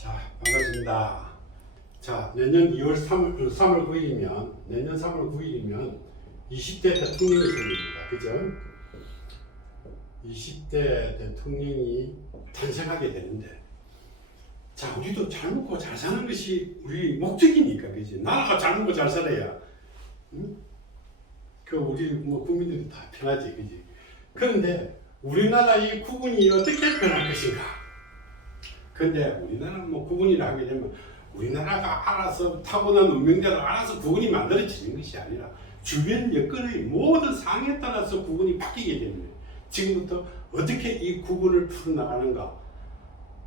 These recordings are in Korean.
자, 반갑습니다. 자, 내년 3월 9일이면, 내년 3월 9일이면 20대 대통령이 생깁니다. 그죠? 20대 대통령이 탄생하게 되는데, 자, 우리도 잘 먹고 잘 사는 것이 우리 목적이니까, 그지? 나라가 잘 먹고 잘 살아야, 응? 우리 국민들이 다 편하지, 그지? 그런데 우리나라의 국운이 어떻게 변할 것인가? 근데 우리나라는 국운이라 하게 되면 우리나라가 알아서 타고난 운명대로 알아서 국운이 만들어지는 것이 아니라 주변 여건의 모든 상황에 따라서 국운이 바뀌게 되는 거예요. 지금부터 어떻게 이 국운을 풀어나가는가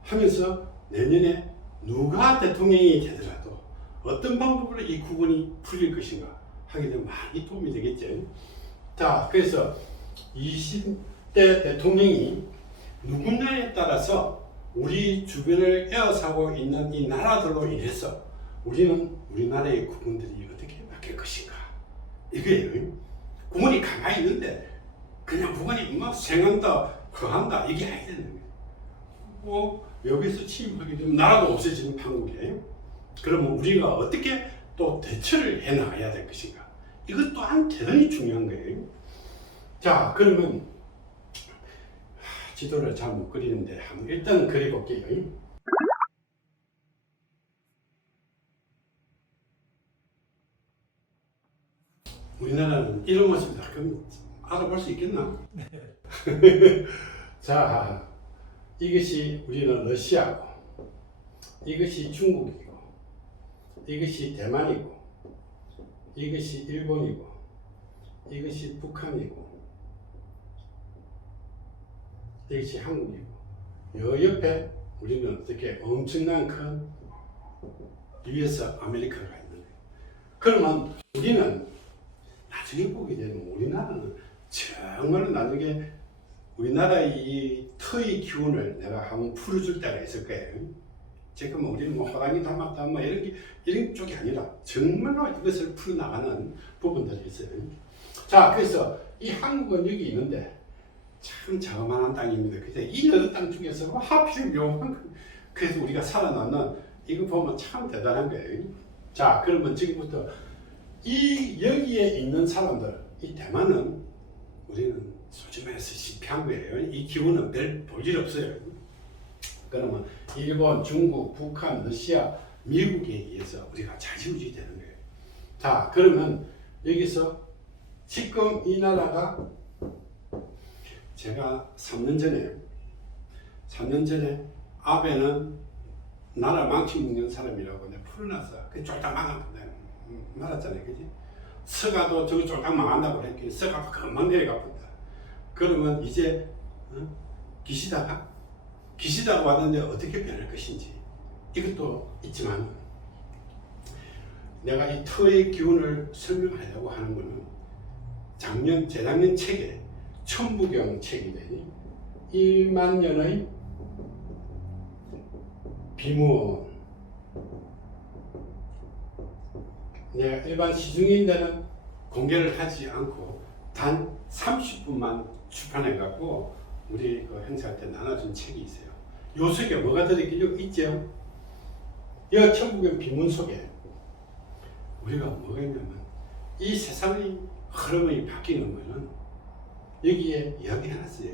하면서 내년에 누가 대통령이 되더라도 어떤 방법으로 이 국운이 풀릴 것인가 하게 되면 많이 도움이 되겠죠. 자, 그래서 20대 대통령이 누구냐에 따라서 우리 주변을 에워싸고 있는 이 나라들로 인해서 우리나라의 국민들이 어떻게 바뀔 것인가. 이거예요. 국민이 가만히 있는데 그냥 국민이 생한다, 거한다 이게 아니야 되는 거예요. 여기서 침입하게 되면 나라도 없어지는 판국이에요. 그러면 우리가 어떻게 또 대처를 해 나가야 될 것인가. 이것 또한 대단히 중요한 거예요. 자, 그러면 지도를 잘 못 그리는데 한번 일단 그려볼게요. 우리나라는 이런 모습이다. 그럼 알아볼 수 있겠나? 네. 자, 이것이 우리는 러시아고, 이것이 중국이고, 이것이 대만이고, 이것이 일본이고, 이것이 북한이고, 이것이 한국이고, 요 옆에 우리는 어떻게 엄청난 큰 US 아메리카가 있는 거예요. 그러면 우리는 나중에 보게 되면 우리나라는 정말로 나중에 우리나라의 이 터의 기운을 내가 한번 풀어줄 때가 있을 거예요. 지금 우리는 호랑이 닮았다 이런 쪽이 아니라 정말로 이것을 풀어나가는 부분들이 있어요. 자, 그래서 이 한국은 여기 있는데 참 자그마한 땅입니다. 근데 이 넓은 땅 중에서 하필 묘한 그래서 우리가 살아남는 이거 보면 참 대단한 거예요. 자, 그러면 지금부터 여기에 있는 사람들, 이 대만은 우리는 솔직히 말해서 실패한 거예요. 이 기운은 별 볼 일 없어요. 그러면 일본, 중국, 북한, 러시아, 미국에 의해서 우리가 좌지우지 되는 거예요. 자, 그러면 여기서 지금 이 나라가 제가 3년 전에 아베는 나라 망치먹는 사람이라고 내가 풀어놨어. 그 쫄딱 말았잖아요. 그지? 서가도 저거 쫄딱 망한다고 그랬더니 서가도 금방 내려가 본다. 그러면 이제 기시다가 왔는데 어떻게 변할 것인지 이것도 있지만 내가 이 터의 기운을 설명하려고 하는 거는 재작년 책에 천부경 책이네. 1만 년의 비무원. 내가 일반 시중인데는 공개를 하지 않고 단 30분만 출판해갖고 우리 그 행사할 때 나눠준 책이 있어요. 요 속에 뭐가 들어있길요? 있죠? 이 천부경 비문 속에 우리가 뭐가 있냐면 이 세상의 흐름이 바뀌는 거는 여기에 이야기해놨어요.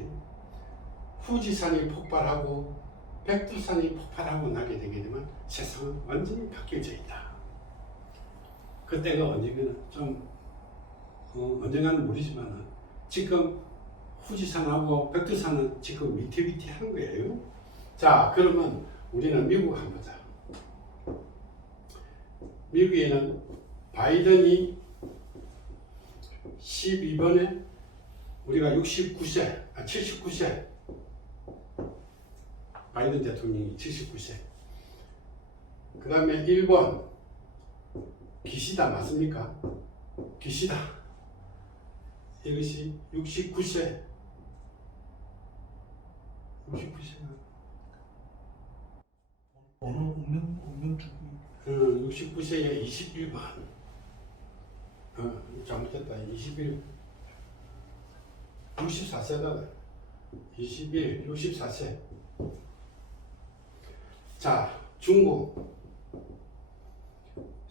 후지산이 폭발하고 백두산이 폭발하고 나게 되게 되면 세상은 완전히 바뀌어져 있다. 그때가 언젠가는 언젠가는 모르지만 지금 후지산하고 백두산은 지금 위태위태한 거예요. 자, 그러면 우리는 미국 한번 보자. 미국에는 바이든이 12번에 우리가 79세 바이든 대통령이 79세. 그 다음에 일본 기시다 맞습니까? 기시다 이것이 69세. 69세가 어느 운명 주기 69세에 21번 잘못했다. 64세다. 64세. 자, 중국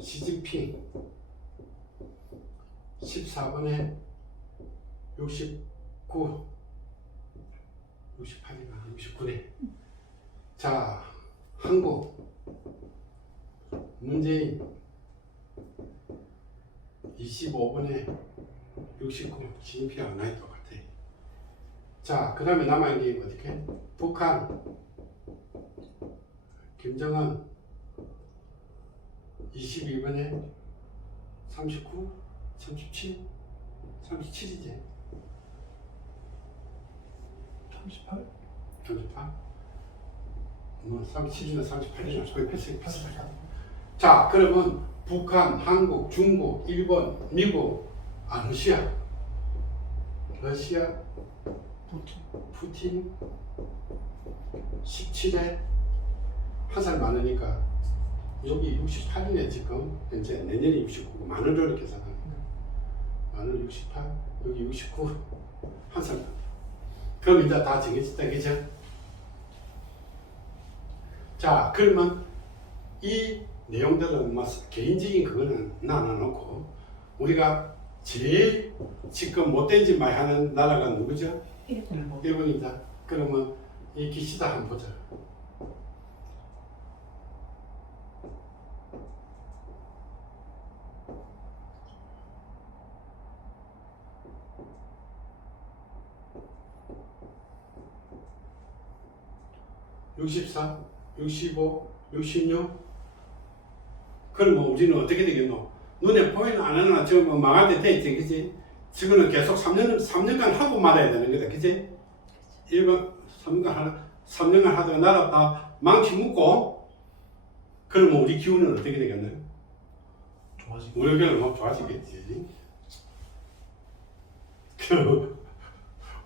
시진핑 14번에 69 68인가 69네. 자, 한국 문재인 25번에 69 시진핑하고 나이 똑같아. 자, 그 다음에 남아있는 게 어떻게? 북한 김정은 22번에 39, 37, 37이지. 38? 38? 뭐 37이나 38이나 거의 80. 88. 자, 그러면 북한, 한국, 중국, 일본, 미국, 러시아. 러시아 푸틴 17에 한 살 많으니까 여기 68이네 지금. 현재 내년에 69고 만원으로 계산하는 거야. 만원 68, 여기 69, 한 살. 그럼 이제 다 정해졌다, 그죠? 자, 그러면 이 내용들은 뭐 개인적인 그거는 나눠놓고 우리가 제일 지금 못된 짓 많이 하는 나라가 누구죠? 일본. 일본이다. 그러면 이 기시다 한번 보자. (64) (65) (66) 그러면 우리는 어떻게 되겠노? 눈에 보이는 안 하나 지금 뭐 망할 때 돼 있지, 그지? 지금은 계속 3년간 하고 말아야 되는 거다, 그지? 1번 3년간 하다가 나갔다 망치 묻고 그러면 우리 기운은 어떻게 되겠나요? 좋아지고. 우리 의견은 막 좋아지겠지. 그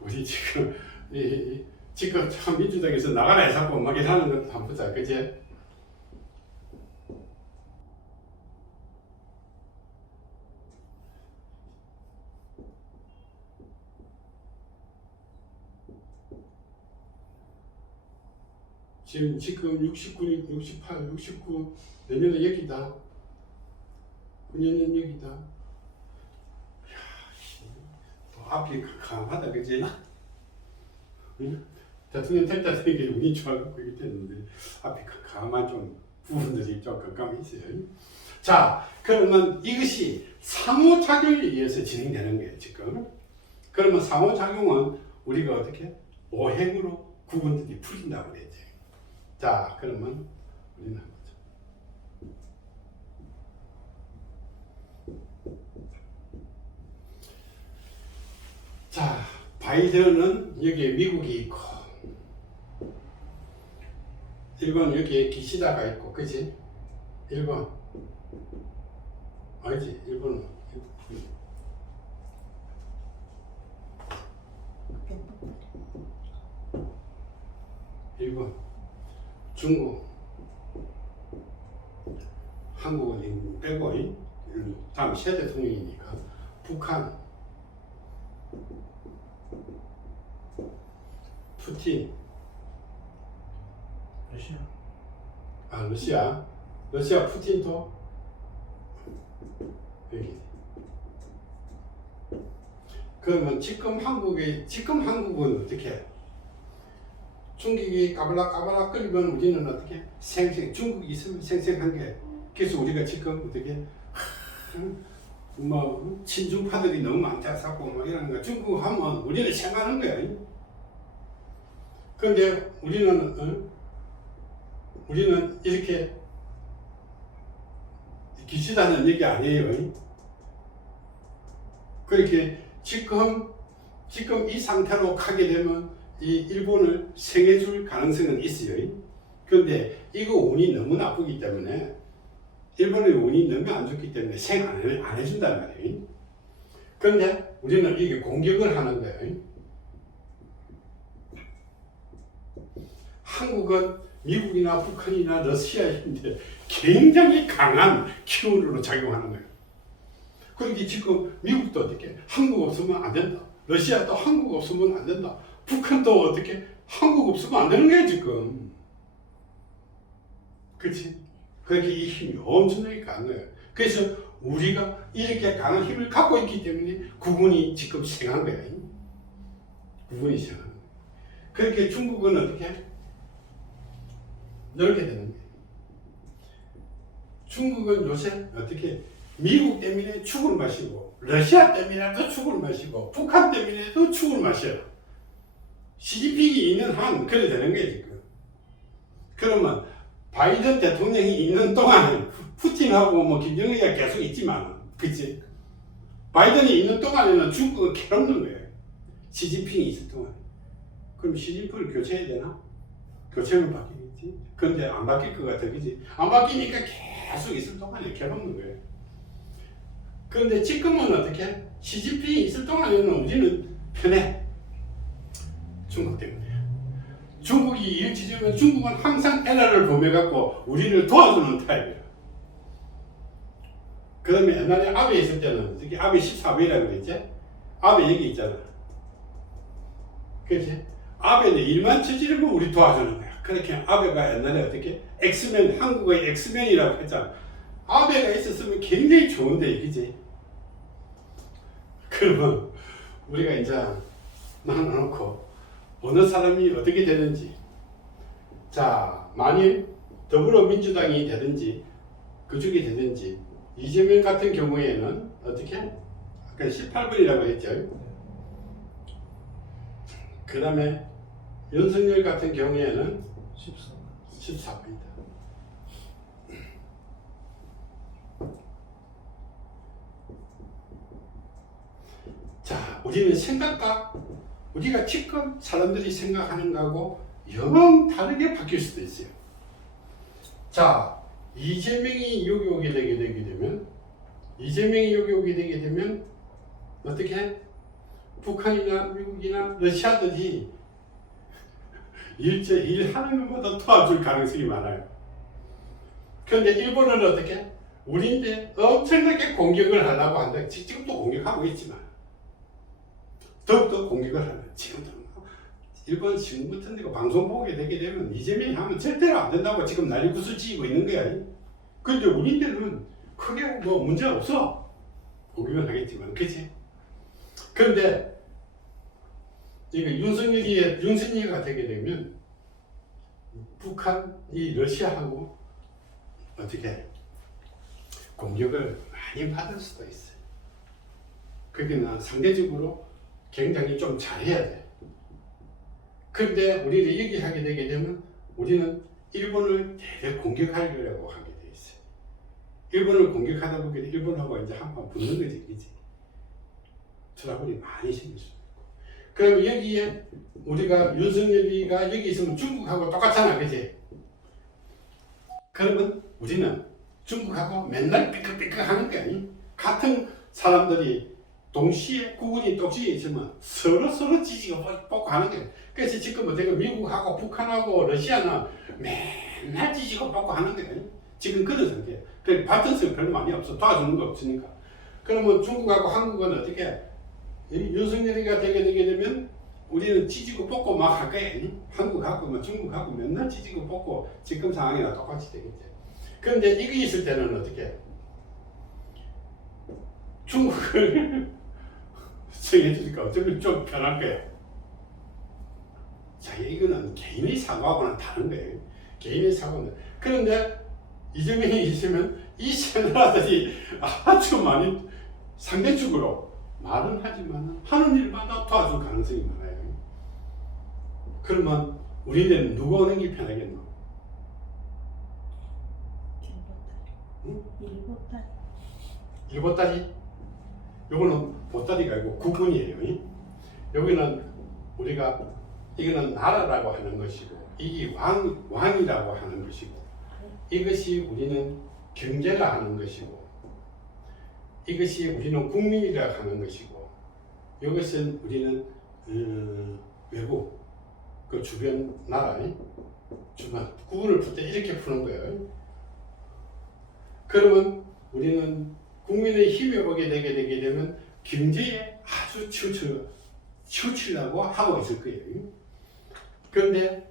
우리 지금 지금 참 민주당에서 나가라 해서 막 이러는 것도 한번 보자, 그지? 지금 69, 68, 69 내년에 여기다. 9년은 여기다. 이야, 또 앞이 강하다, 그지? 응? 대통령 됐다 되게 운이 좋아갖고 이렇게 됐는데 앞이 강한 좀 부분들이 좀 깜깜히 있어요. 자, 그러면 이것이 상호작용에 의해서 진행되는 거예요, 지금. 그러면 상호작용은 우리가 어떻게? 오행으로 구분들이 풀린다고 그랬지. 자, 그러면 우리는 한번 보자. 자, 바이든은 여기에 미국이 있고, 일본 여기에 기시다가 있고, 그치? 일본. 아니지, 일본은. 일본. 중국. 한국은 빼고, 다음 새 대통령이니까. 북한. 푸틴. 러시아. 러시아. 러시아 푸틴도 여기. 그러면 지금 한국은 어떻게 해? 중국이 까발락까발락 끓이면 우리는 어떻게? 중국이 있으면 생생한 게. 그래서 우리가 지금 어떻게? 뭐 친중파들이 너무 많다 사고 뭐 이런 거 중국 하면 우리는 생각하는 거야. 그런데 우리는 이렇게 기시다는 얘기 아니에요. 그렇게 지금 이 상태로 가게 되면 이 일본을 생해줄 가능성은 있어요. 그런데 이거 운이 너무 나쁘기 때문에 일본의 운이 너무 안 좋기 때문에 생 안 해준단 말이에요. 그런데 우리는 이게 공격을 하는 거예요. 한국은 미국이나 북한이나 러시아인데 굉장히 강한 기운으로 작용하는 거예요. 그런데 지금 미국도 어떻게 한국 없으면 안 된다. 러시아도 한국 없으면 안 된다. 북한도 어떻게 한국 없으면 안 되는 거예요 지금. 그렇지? 그렇게 이 힘이 엄청나게 강한 거예요. 그래서 우리가 이렇게 강한 힘을 갖고 있기 때문에 국군이 지금 생한 거야. 국군이 생한 거야. 그렇게 중국은 어떻게? 이렇게 되는 거예요. 중국은 요새 어떻게 미국 때문에 죽을 마시고 러시아 때문에도 죽을 마시고 북한 때문에도 죽을 마셔요. 시진핑이 있는 한 그래 되는 거예요 지금. 그러면 바이든 대통령이 있는 동안은 푸틴하고 뭐 김정은이가 계속 있지만, 그치? 바이든이 있는 동안에는 중국은 캐없는 거예요. 시진핑이 있을 동안. 그럼 시진핑을 교체해야 되나? 교체는 바뀌겠지. 그런데 안 바뀔 것 같아, 그지? 안 바뀌니까 계속 있을 동안에 캐없는 거예요. 그런데 지금은 어떻게? 시진핑이 있을 동안에는 우리는 편해. 중국 때문에. 중국이 일치되면 중국은 항상 에러를 범해갖고 우리를 도와주는 타입이야. 그 다음에 옛날에 아베 있을 때는 특히 아베 14배라고 그랬지? 아베 여기 있잖아. 그렇지? 아베는 일만 저지르면 우리 도와주는 거야. 그렇게 아베가 옛날에 어떻게? 엑스맨, 한국의 엑스맨이라고 했잖아. 아베가 있었으면 굉장히 좋은데, 그지? 그러면 우리가 이제 나눠놓고 어느 사람이 어떻게 되는지, 자, 만일 더불어민주당이 되든지 그쪽이 되든지 이재명 같은 경우에는 어떻게? 아까 18번이라고 했죠. 그 다음에 윤석열 같은 경우에는 14번이다. 자, 우리는 생각과 우리가 지금 사람들이 생각하는 거하고 영 다르게 바뀔 수도 있어요. 자, 이재명이 여기 오게 되게 되면 이재명이 여기 오게 되게 되면 어떻게? 북한이나 미국이나 러시아들이 일하는 것보다 도와줄 가능성이 많아요. 그런데 일본은 어떻게? 우리인데 엄청나게 공격을 하려고 한다. 지금도 공격하고 있지만 더욱더 공격을 하는. 지금도 일본 지금부터 내가 방송 보게 되게 되면 이재명이 하면 절대로 안 된다고 지금 난리구슬 지고 있는 거야. 그런데 우리들은 크게 뭐 문제 없어. 공격을 하겠지만, 그치? 그런데 이거 윤석열이가 되게 되면 북한이 러시아하고 어떻게 공격을 많이 받을 수도 있어요. 그러니까 상대적으로 굉장히 좀 잘해야 돼. 그런데 우리를 얘기하게 되게 되면 우리는 일본을 대대 공격하려고 하게 돼 있어요. 일본을 공격하다 보게 일본하고 이제 한판 붙는 거지, 그지? 트러블이 많이 생길 수 있고. 그럼 여기에 우리가 윤석열이가 여기 있으면 중국하고 똑같잖아, 그지? 그러면 우리는 중국하고 맨날 삐끗삐끗 하는 게 아니? 같은 사람들이 동시에 구분이 똑지에 있으면 서로 지지고 뽑고 하는 거예요. 그래서 지금 어떻게 미국하고 북한하고 러시아는 맨날 지지고 뽑고 하는 거예요. 지금 그런 상태예요. 그러니까 발전성이 별로 많이 없어. 도와주는 거 없으니까. 그러면 중국하고 한국은 어떻게 윤석열이가 되게 되면 우리는 지지고 뽑고 막 할 거예요. 한국하고 뭐 중국하고 맨날 지지고 뽑고 지금 상황이랑 똑같이 되겠죠. 그런데 이게 있을 때는 어떻게 중국을 정해주니까 어쩌면 좀 편할 거예요. 자, 이거는 개인의 사고하고는 다른 거예요. 개인의 사고는. 그런데 이재명이 있으면 이 세나들이 아주 많이 상대적으로 말은 하지만 하는 일마다 도와줄 가능성이 많아요. 그러면 우리는 누가 오는 게 편하겠노? 일보따리? 요거는 보따리가 아니고 구분이에요. 여기는 우리가 이거는 나라라고 하는 것이고 이게 왕이라고 하는 것이고 이것이 우리는 경제라 하는 것이고 이것이 우리는 국민이라 하는 것이고 이것은 우리는 외국 그 주변 나라에 주변 구분을 풀 때 이렇게 푸는 거예요. 그러면 우리는 국민의 힘이 오게 되게 되면 경제에 아주 치우치려고 하고 있을 거예요. 그런데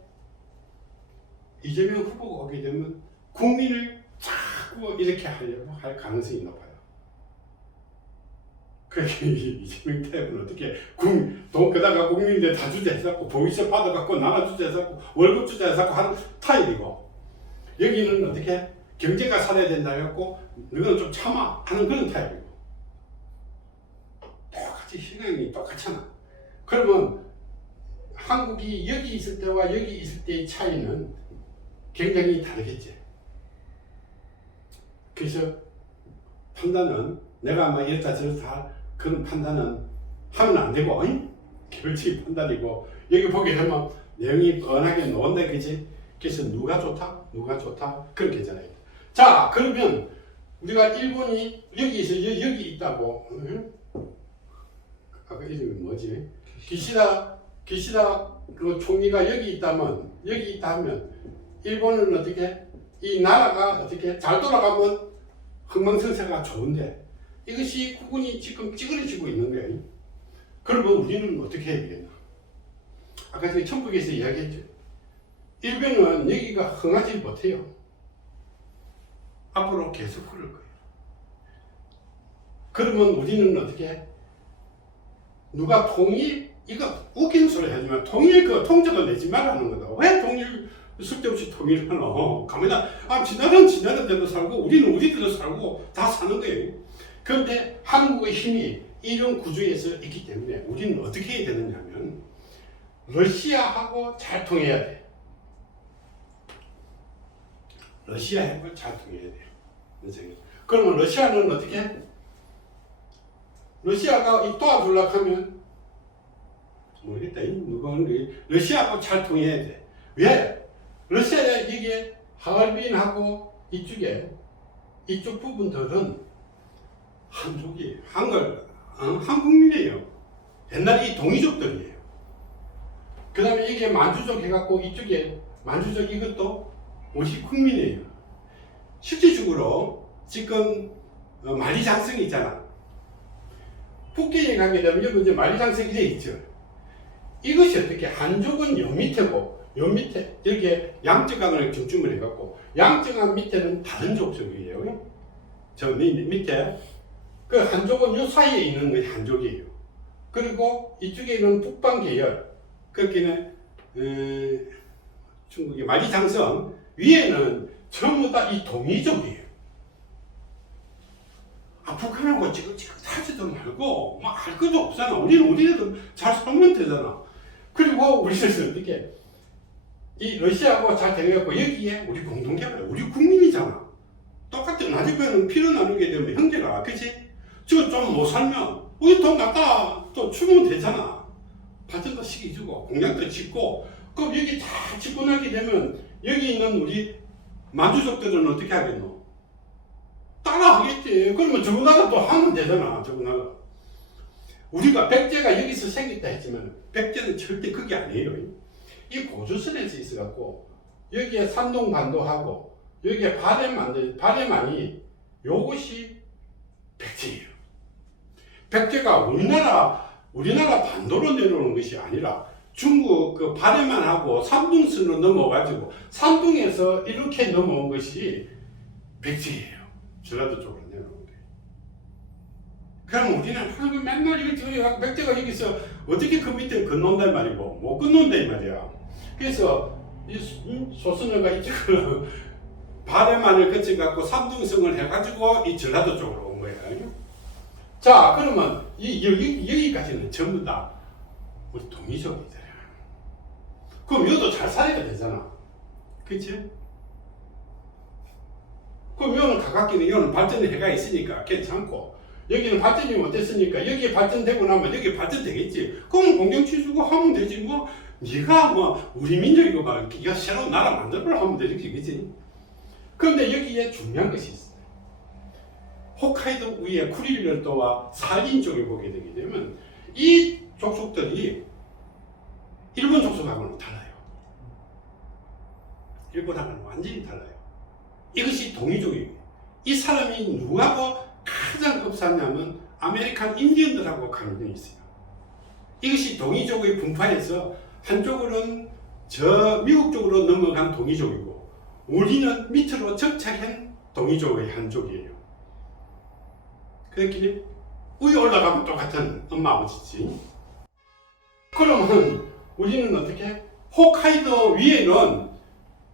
이재명 후보가 오게 되면 국민을 자꾸 이렇게 하려고 할 가능성이 높아요. 그렇게 이재명 타입은 어떻게 돈 그다가 국민들 다 주자 해갖고 보이스 받아갖고 나라 주자 해갖고 월급 주자 해갖고 하는 타입이고, 여기는 어떻게 경제가 살아야 된다 해갖고 너는 좀 참아 하는 그런 타입이고, 똑같이 신앙이 똑같잖아. 그러면 한국이 여기 있을 때와 여기 있을 때의 차이는 굉장히 다르겠지. 그래서 판단은 내가 아마 이렇다 저렇다 그런 판단은 하면 안 되고, 결정이 판단이고, 여기 보게 되면 내용이 뻔하게 나온다, 그지? 그래서 누가 좋다 그렇게 했잖아요. 자, 그러면 우리가 일본이 여기 있어 여기 있다고, 아까 이름이 뭐지? 기시다 그 총리가 여기 있다면, 여기 있다 하면 일본은 어떻게, 이 나라가 어떻게 잘 돌아가면 흥망성쇠가 좋은데 이것이 국군이 지금 찌그러지고 있는 거예요. 그러면 우리는 어떻게 해야 되겠나? 아까 전에 천북에서 이야기했죠. 일본은 여기가 흥하지 못해요. 앞으로 계속 그럴 거예요. 그러면 우리는 어떻게 해? 누가 통일, 이거 웃기는 소리 하지만 통일 그 통째로 내지 말라는 거다. 왜 통일 쓸데없이 통일을 하노? 가만히 지나던 데도 살고 우리는 우리대로 살고 다 사는 거예요. 그런데 한국의 힘이 이런 구조에서 있기 때문에 우리는 어떻게 해야 되느냐 하면 러시아하고 잘 통해야 돼. 러시아하고 잘 통해야 돼. 그러면 러시아는 어떻게 해? 러시아가 도와주려고 하면 모르겠다. 누가 러시아하고 잘 통해야 돼. 왜? 러시아에 이게 하얼빈하고 이쪽 부분들은 한족이 한국민이에요. 옛날에 이 동이족들이에요. 그 다음에 이게 만주족 해갖고 이쪽에 만주족 이것도 우리 국민이에요. 실질적으로 지금 만리장성이 있잖아. 북경에 가게 되면 여기 이제 만리장성이 돼 있죠. 이것이 어떻게 한족은 요 밑에고 요 밑에 여기에 양쯔강을 중심으로 해갖고 양쯔강 밑에는 다른 족속이에요. 저 밑에 그 한족은 요 사이에 있는 것이 한족이에요. 그리고 이쪽에 있는 북방 계열, 그렇게는 중국의 만리장성 위에는 전부 다 이 동이족이에요. 북한하고 지긋지긋 하지도 말고 막 할 것도 없잖아. 우리는 잘 살면 되잖아. 그리고 우리는 어떻게 이 러시아하고 잘 되겠고 여기에 우리 공동개발, 우리 국민이잖아. 똑같은 나중에는 피를 나누게 되면 형제가, 그치? 저 좀 못 살면 우리 돈 갖다 또 주면 되잖아. 발전도 시켜주고 공장도 짓고, 그럼 여기 다 짓고 나게 되면 여기 있는 우리 만주족들은 어떻게 하겠노? 따라 하겠지. 그러면 저거 나라도 하면 되잖아. 저거 나라. 우리가 백제가 여기서 생겼다 했지만 백제는 절대 그게 아니에요. 이 고조선에서 있어갖고 여기에 산동반도하고 여기에 바레만이 요것이 백제예요. 백제가 우리나라 반도로 내려오는 것이 아니라 중국 그 바레만하고 산둥선으로 넘어가지고 산둥에서 이렇게 넘어온 것이 백제예요. 전라도 쪽으로 내려오는 거예요. 그럼 우리는 한국 맨날 이렇게 하고 백제가 여기서 어떻게 그 밑에 건넌단 말이고 못 건넌다 이 말이야. 그래서 이 소선어가 이쪽으로 바레만을 거쳐갖고 산둥성을 해가지고 이 전라도 쪽으로 온 거예요. 자, 그러면 여기까지는 전부 다 우리 동이족이잖아요. 그럼 여도 잘 살아야 되잖아. 그치? 그럼 여는 가깝기는 여는 발전의 해가 있으니까 괜찮고, 여기는 발전이 못했으니까 여기에 발전되고 나면 여기 발전되겠지. 그럼 공정치주고 하면 되지. 뭐 네가 뭐 우리 민족이고 막 네가 새로운 나라 만들고 하면 되지, 그치? 그런데 여기에 중요한 것이 있어요. 홋카이도 위에 쿠릴열도와 살인 쪽을 보게 되게 되면 이 족속들이 일본 족속하고는 달라요. 일본하고는 완전히 달라요. 이것이 동이족이에요. 이 사람이 누구하고 가장 흡사하냐면 아메리칸 인디언들하고 관련이 있어요. 이것이 동이족의 분파에서 한쪽으로는 저 미국 쪽으로 넘어간 동이족이고 우리는 밑으로 접착한 동이족의 한족이에요. 그렇기 위에 올라가면 똑같은 엄마 아버지지. 그러면 우리는 어떻게? 홋카이도 위에는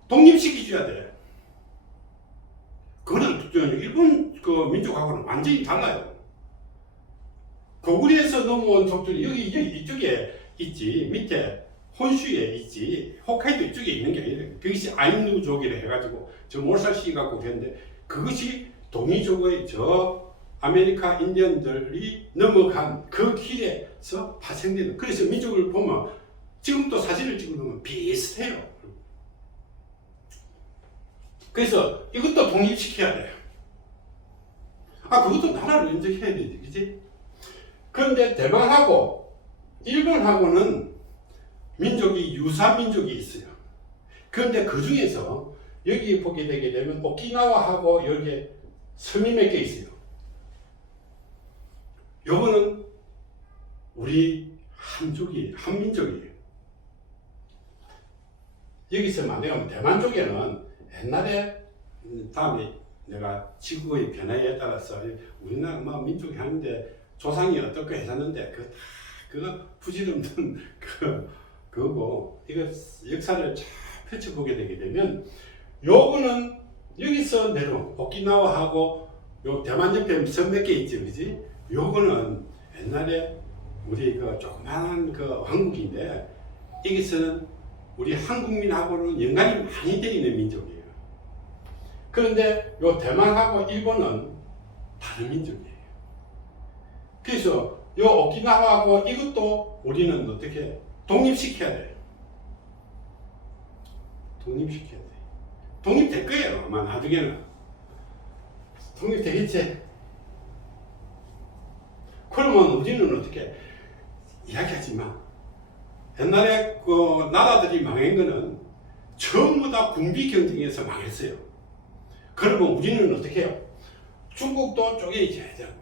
독립시켜줘야 돼. 그거는 일본 그 민족하고는 완전히 달라요. 고구려에서 넘어온 족들이 여기 이쪽에 있지, 밑에 혼슈에 있지, 홋카이도 이쪽에 있는 게 아니라 그것이 아인누족이라 해가지고 저 몰살시 갖고 그랬는데 그것이 동이족의 저 아메리카 인디언들이 넘어간 그 길에서 파생되는. 그래서 민족을 보면 지금도 사진을 찍어놓으면 비슷해요. 그래서 이것도 독립시켜야 돼요. 그것도 나라를 인정해야 되지, 그치? 그런데 대만하고 일본하고는 민족이 유사민족이 있어요. 그런데 그 중에서 여기 보게 되게 되면 오키나와하고 여기에 섬이 몇 개 있어요. 요거는 우리 한민족이에요. 여기서 만약에 대만 쪽에는 옛날에 다음에 내가 지구의 변화에 따라서 우리나라 뭐 민족이 하는데 조상이 어떻게 했었는데 그거 부질없는 그거고 이거 역사를 잘 펼쳐보게 되게 되면 요거는 여기서 내려 오키나와하고 요 대만 옆에 섬 몇 개 있지, 그지? 요거는 옛날에 우리 그 조그마한 그 왕국인데 여기서는 우리 한국민하고는 연관이 많이 되어 있는 민족이에요. 그런데 요 대만하고 일본은 다른 민족이에요. 그래서 요 오키나와하고 이것도 우리는 어떻게 독립시켜야 돼요. 독립시켜야 돼요. 독립될 거예요. 아마 나중에는. 독립되겠지. 그러면 우리는 어떻게 이야기하지만 옛날에 그 나라들이 망한 거는 전부 다 군비 경쟁에서 망했어요. 그러면 우리는 어떻게 해요? 중국도 쪼개져야 되고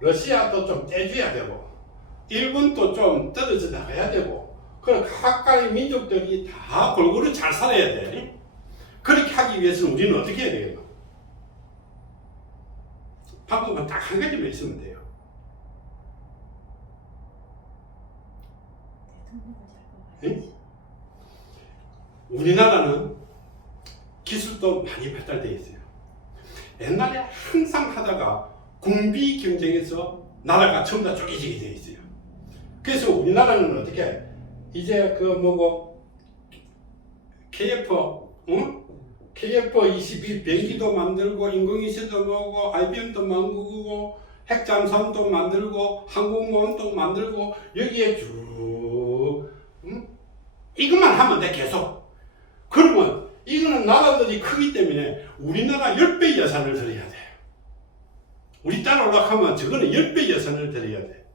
러시아도 좀 떼줘야 되고 일본도 좀 떨어져 나가야 되고 그런 각각의 민족들이 다 골고루 잘 살아야 돼. 그렇게 하기 위해서는 우리는 어떻게 해야 되겠노? 방법은 딱 한 가지만 있으면 돼요. 응? 우리나라는 기술도 많이 발달되어 있어요. 옛날에 항상 하다가 군비 경쟁에서 나라가 전부 다 쪼개지게 되어 있어요. 그래서 우리나라는 어떻게 이제 그 뭐고 KF-21 비행기도 만들고 인공위성도 뭐고 IBM도 만들고 핵잠수함도 만들고 항공모함도 만들고 여기에 쭉 이것만 하면 돼 계속. 그러면 이거는 나라들이 크기 때문에 우리나라 10배 예산을 들여야 돼. 우리 따라 올라가면 저거는 10배 예산을 들여야 돼.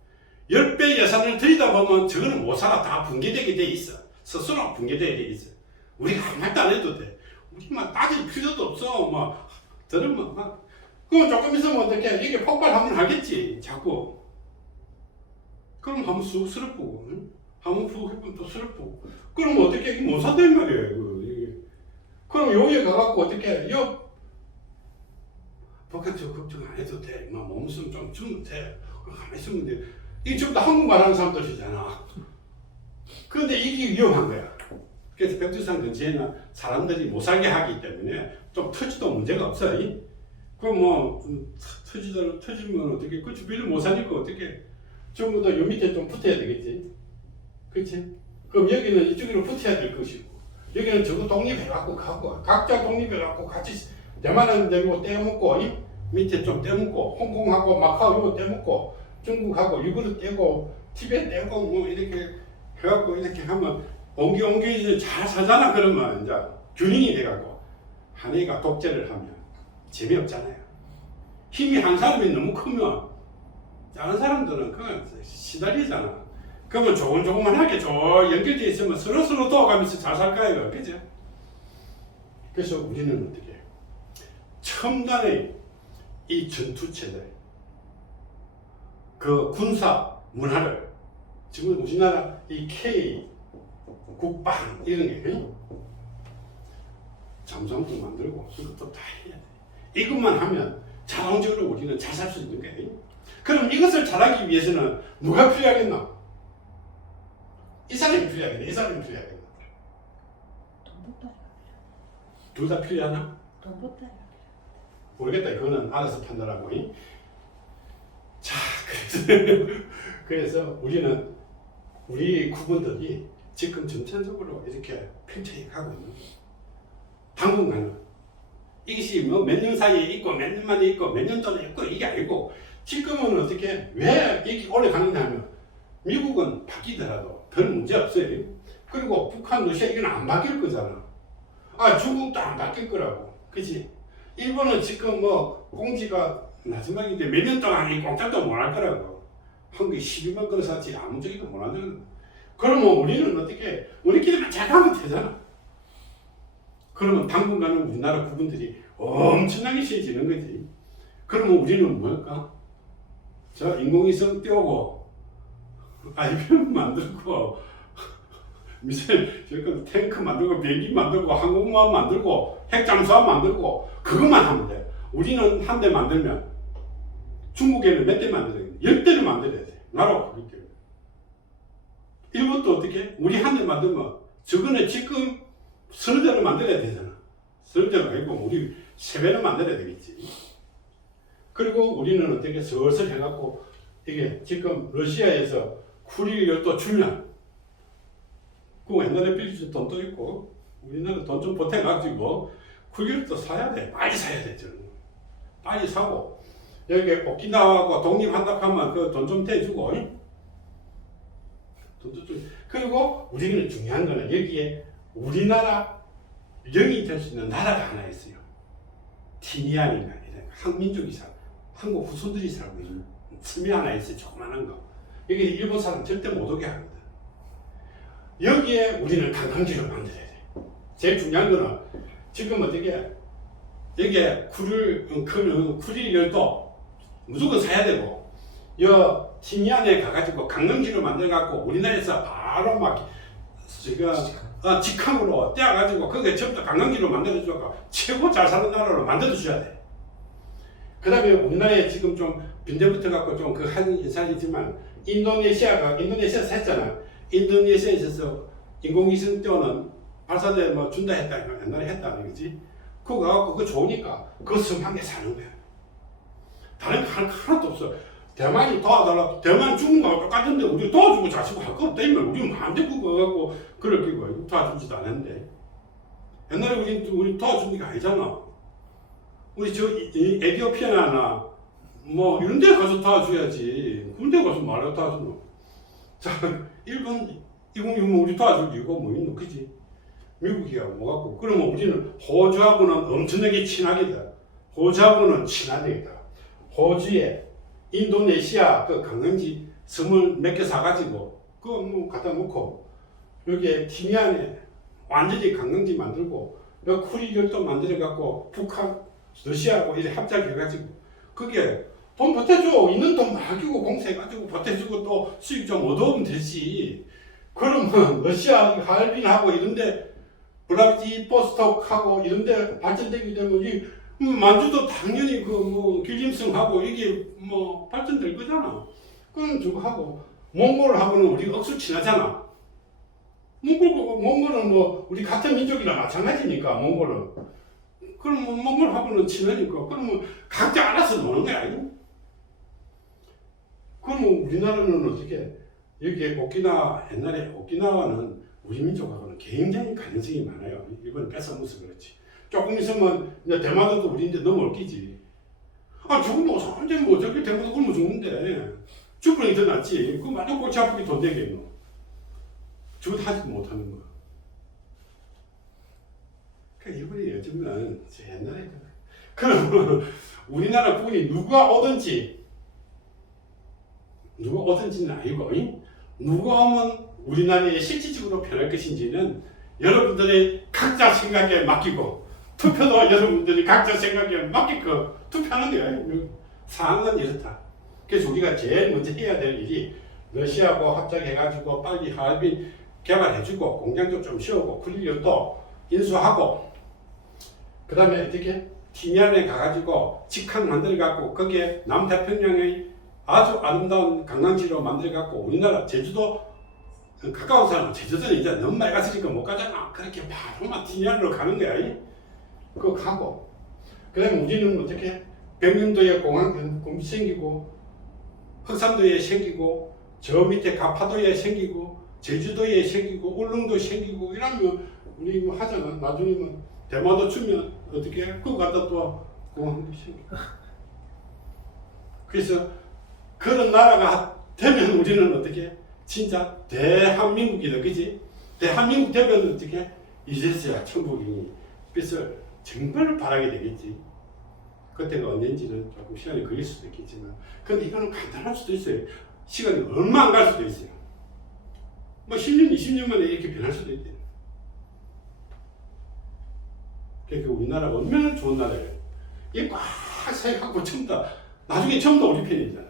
10배 예산을 들이다 보면 저거는 못 살아. 다 붕괴되게 돼 있어. 스스로 붕괴되게 돼 있어. 우리가 아무 말도 안 해도 돼. 우리만 따질 필요도 없어. 막 들으면 막 그럼 조금 있으면 어떻게 이게 폭발하면 하겠지. 자꾸. 그럼 한번 쑥 스럽고 한번 푹 해보면 또 스럽고 그럼 어떻게 이게 못 산단 말이에요. 그럼 여기에 가갖고 어떻게 복합적 걱정 안 해도 돼. 막 몸숨 좀 주면 돼. 가만히 있으면 돼. 이게 전부 다 한국말 하는 사람들이잖아. 그런데 이게 위험한 거야. 그래서 백두산 근처에는 사람들이 못 살게 하기 때문에 좀 터지도 문제가 없어. 그럼 뭐 터지면 어떻게 그 주변을 못 사니까 어떻게 전부 다 요 밑에 좀 붙어야 되겠지. 그렇지? 그럼 여기는 이쪽으로 붙어야 될 것이고 여기는 저거 독립해갖고 가고 각자 독립해갖고 같이 대만은 내고 떼먹고 밑에 좀 떼먹고 홍콩하고 마카오 이거 떼먹고 중국하고 이거를 떼고 티베트 떼고 뭐 이렇게 해갖고 이렇게 하면 옮겨 이제 잘 살잖아. 그러면 이제 균형이 돼갖고 한 애가 독재를 하면 재미없잖아요. 힘이 한 사람이 너무 크면 다른 사람들은 그건 시달리잖아. 그러면 조금조금하게 연결되어 있으면 서로 도와가면서 잘 살 거예요. 그죠? 그래서 우리는 어떻게 첨단의 이 전투체들 그 군사 문화를 지금 우리나라 이 K 국방 이런 게 잠수함도 만들고 이것도 다 해야 돼. 이것만 하면 자동적으로 우리는 잘 살 수 있는 거예요. 그럼 이것을 잘하기 위해서는 누가 필요하겠나? 이 사람이 필요하겠나? 이 사람이 필요하겠나? 둘 다 필요하나? 모르겠다. 그거는 알아서 판단하고. 자, 그래서 우리는 우리 구분들이 지금 전체적으로 이렇게 팽창해 가고 있는 거예요. 당분간은 이것이 뭐 몇 년 사이에 있고 몇 년 만에 있고 몇 년 전에 있고 이게 아니고 지금은 어떻게 왜 이렇게 올라가느냐 하면 미국은 바뀌더라도 별 문제 없어요. 그리고 북한, 러시아 이건 안 바뀔 거잖아. 아, 중국도 안 바뀔 거라고. 그치? 일본은 지금 뭐 공지가 마지막인데 몇 년 동안 이 공짜도 못 할 거라고. 한국이 12만 그릇 샀지 아무 적이도 못 한다는. 그러면 우리는 어떻게 우리끼리만 잘 하면 되잖아. 그러면 당분간은 우리나라 구분들이 엄청나게 쉬워지는 거지. 그러면 우리는 뭘까? 저 인공위성 띄우고 IBM 만들고 미사일 탱크 만들고 비행기 만들고 항공모함 만들고 핵잠수함 만들고 그것만 하면 돼. 우리는 한 대 만들면 중국에는 몇 대 만들어야 돼? 10대를 만들어야 돼. 나라가 그렇게. 일본도 어떻게? 우리 한 대 만들면 저거는 지금 서너 대를 만들어야 되잖아. 서너 대가 아니고 우리 3배는 만들어야 되겠지. 그리고 우리는 어떻게 슬슬 해갖고 이게 지금 러시아에서 쿠릴 열도 주면 그 옛날에 빌려준 돈도 있고 우리나라 돈 좀 보태가지고 쿠릴도 사야 돼. 빨리 사야 돼. 저는. 빨리 사고 여기 오키나와하고 독립한다 하면 그 돈 좀 대주고 돈도 좀. 그리고 우리는 중요한 거는 여기에 우리나라 영이 될 수 있는 나라가 하나 있어요. 티니안인가 이런 한민족이 살고 한국 후손들이 살고 있는 섬이 하나 있어요. 조그만한 거. 여기 일본 사람 절대 못 오게 하거든. 여기에 우리는 관광지를 만들어야 돼. 제일 중요한 거는 지금 어떻게 여기에 쿠릴 열도 무조건 사야 되고 여 티니안에 가가지고 관광지를 만들어갖고 우리나라에서 바로 막 지금 직항으로 떼어가지고 거기에 전부 다 관광지로 만들어주고 최고 잘 사는 나라로 만들어줘야 돼. 그 다음에 우리나라에 지금 좀 빈대붙어 갖고 좀 그 한 인상이지만 인도네시아가 했잖아. 인도네시아에서 인공위성 띄우는 발사대 뭐 준다 했다 옛날에 했다는 거지. 그거 좋으니까 그 섬 한 개 사는 거야. 다른 거 하나도 없어. 대만이 도와달라. 대만 죽은 거하고 똑같은데 우리 도와주고 자시고 할 거 없다. 우리 마음대로 그거 갖고 그럴 기고 도와주지도 않았는데. 옛날에 우리 도와준 게 아니잖아. 우리 저 에티오피아나 뭐 이런 데 가서 도와줘야지. 그런 데 가서 말로 도와주노. 자, 일본 이공이면 우리 도와줄 이유가 뭐 있노? 그지? 미국이야 뭐 갖고. 그러면 우리는 호주하고는 엄청나게 친하게 돼. 호주하고는 친하게 돼. 호주에 인도네시아 그 관광지 섬을 몇 개 사가지고 그거 뭐 갖다 놓고 여기에 티니안에 완전히 관광지 만들고 여기 쿠릴열도 만들어갖고 북한, 러시아하고 이렇게 합작해가지고 그게 돈 보태줘. 있는 돈 맡기고 공사해가지고 보태주고 또 수익 좀 얻어오면 되지. 그러면 러시아 하얼빈하고 이런데 블라디보스톡하고 이런데 발전되게 되면 이 만주도 당연히 그 뭐 길림성하고 이게 뭐 발전될 거잖아. 그럼 저거 하고 몽골하고는 우리 억수 친하잖아. 몽골은 뭐 우리 같은 민족이랑 마찬가지니까 몽골은. 그럼 뭐 몽골하고는 친하니까 그러면 각자 알아서 노는 거야. 그러면 우리나라는 어떻게 여기 옛날에 오키나와는 우리 민족하고는 굉장히 가능성이 많아요. 이번에 뺏어먹어서 그렇지. 조금 있으면 이제 대마도도 우리인데 넘어올 끼지. 아, 죽으면 언제 뭐 저기 대마도 굶어 죽는데 죽으니 더 낫지. 그 완전 골치 아프게 돈 되겠노. 저거 하지도 못하는 거야. 그러니까 일본이 요즘은 옛날에 그럼 우리나라 국민이 누가 오든지는 아니고 누가 오면 우리나라에 실질적으로 변할 것인지는 여러분들의 각자 생각에 맡기고 투표도 여러분들이 각자 생각에 맡기고 투표하는 거예요. 상황은 이렇다. 그래서 우리가 제일 먼저 해야 될 일이 러시아하고 합작해가지고 빨리 하얼빈 개발해주고 공장도 좀 씌우고 쿠릴열도 인수하고 그 다음에 어떻게 티니안에 가가지고 직항 만들어갖고 거기에 남태평양의 아주 아름다운 관광지로 만들어갖고 우리나라 제주도 가까운 사람은 제주도는 이제 너무 맑았으니까 못 가잖아. 그렇게 바로만 티니안으로 가는 거야. 그거 가고 그 다음에 우리는 어떻게 백령도에 공항 생기고 흑산도에 생기고 저 밑에 가파도에 생기고 제주도에 생기고 울릉도 생기고 이러면 우리 뭐 하잖아. 나중에 뭐 대마도 주면 어떻게 그거 갖다 또 공항도 생기고 그래서 그런 나라가 되면 우리는 어떻게 진짜 대한민국이다. 그지? 대한민국 되면 어떻게 이제서야 천국이니. 그래서 정말 바라게 되겠지. 그때가 언젠지는 조금 시간이 걸릴 수도 있겠지만 근데 이거는 간단할 수도 있어요. 시간이 얼마 안 갈 수도 있어요. 뭐 10년, 20년 만에 이렇게 변할 수도 있대요. 그러니까 우리나라가 얼마나 좋은 나라예요. 이게 꽉 세갖고 전부 다 나중에 전부 다 우리 편이잖아.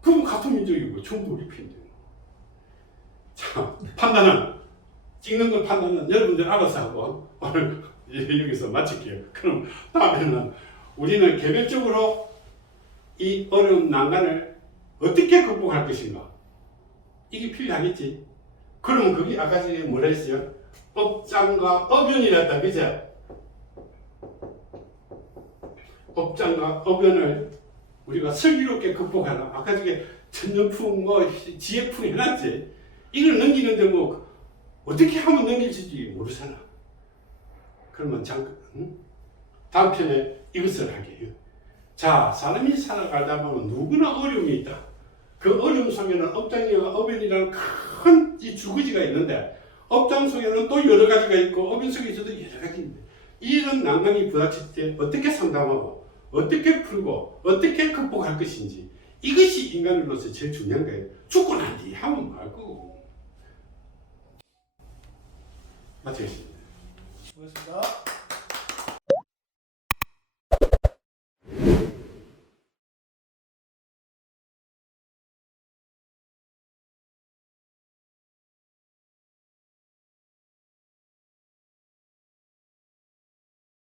그럼 같은 민족이고 전부 우리 편이잖아. 자, 판단은 찍는 걸 판단은 여러분들 알아서 하고 오늘 여기서 마칠게요. 그럼 다음에는 우리는 개별적으로 이 어려운 난관을 어떻게 극복할 것인가 이게 필요하겠지. 그러면 그게 아까 전에 뭐라 했어요? 업장과 어변이랬다. 그죠? 업장과 어변을 우리가 슬기롭게 극복하라. 아까 전에 천년풍 뭐 지혜풍 해놨지. 이걸 넘기는데 뭐 어떻게 하면 넘길지 모르잖아. 그러면 잠깐 다음 편에 이것을 하게 해요. 자, 사람이 살아가다 보면 누구나 어려움이 있다. 그 어려움 속에는 업장이와 어변이라는 큰 이 주거지가 있는데 업장 속에는 또 여러 가지가 있고 어변 속에서도 여러 가지 있는데 이런 난관이 부닥칠 때 어떻게 상담하고 어떻게 풀고 어떻게 극복할 것인지 이것이 인간으로서 제일 중요한 거예요. 죽고 난 뒤에 하면 말 거고. 마치겠습니다. 수고했습니다.